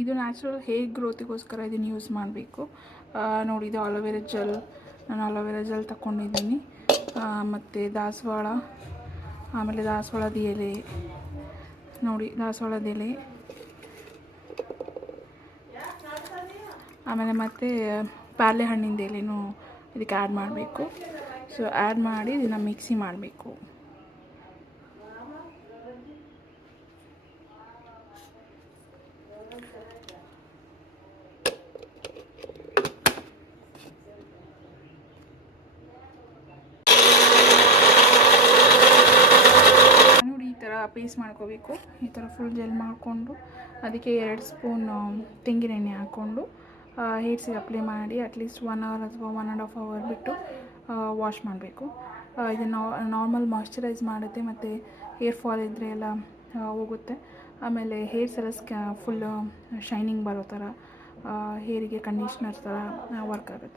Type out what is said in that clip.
ಇದು natural hair ಗ್ರೋತಿಗೋಸ್ಕರ ಇದನ್ನು use ಮಾಡಬೇಕು? ನೋಡಿ, ಇದು ಅಲೋವೆರಾ ಜೆಲ್ ನಾನು ಅಲೋವೆರಾ ಜೆಲ್ ತಗೊಂಡಿದ್ದೀನಿ ಮತ್ತು ದಾಸವಾಳ, ಆಮೇಲೆ ದಾಸವಾಳದ ಎಲೆ. ನೋಡಿ, ದಾಸವಾಳದ ಎಲೆ. ಆಮೇಲೆ ಮತ್ತು ಪ್ಯಾಲೆ ಹಣ್ಣಿಂದ ಎಲೆನೂ ಇದಕ್ಕೆ ಆ್ಯಡ್ ಮಾಡಬೇಕು. ಸೊ ಆ್ಯಡ್ ಮಾಡಿ ಇದನ್ನು ಮಿಕ್ಸಿ ಮಾಡಬೇಕು. ಪೇಸ್ಟ್ ಮಾಡ್ಕೋಬೇಕು. ಈ ಥರ ಫುಲ್ ಜೆಲ್ ಮಾಡಿಕೊಂಡು ಅದಕ್ಕೆ ಎರಡು ಸ್ಪೂನ್ ತೆಂಗಿನ ಎಣ್ಣೆ ಹಾಕ್ಕೊಂಡು ಹೇರ್ಸಿಗೆ ಅಪ್ಲೈ ಮಾಡಿ ಅಟ್ಲೀಸ್ಟ್ ಒನ್ ಅವರ್ ಅಥವಾ ಒನ್ ಆ್ಯಂಡ್ ಹಾಫ್ ಅವರ್ ಬಿಟ್ಟು ವಾಶ್ ಮಾಡಬೇಕು. ಇದು ನಾರ್ಮಲ್ ಮಾಯ್ಶ್ಚರೈಸ್ ಮಾಡುತ್ತೆ ಮತ್ತು ಹೇರ್ ಫಾಲ್ ಇದ್ದರೆ ಎಲ್ಲ ಹೋಗುತ್ತೆ. ಆಮೇಲೆ ಹೇರ್ಸ್ ಎಲ್ಲ ಸ್ಕ್ಯಾ ಫುಲ್ಲು ಶೈನಿಂಗ್ ಬರೋ ಥರ ಹೇರಿಗೆ ಕಂಡೀಷ್ನರ್ ಥರ ವರ್ಕ್ ಆಗುತ್ತೆ.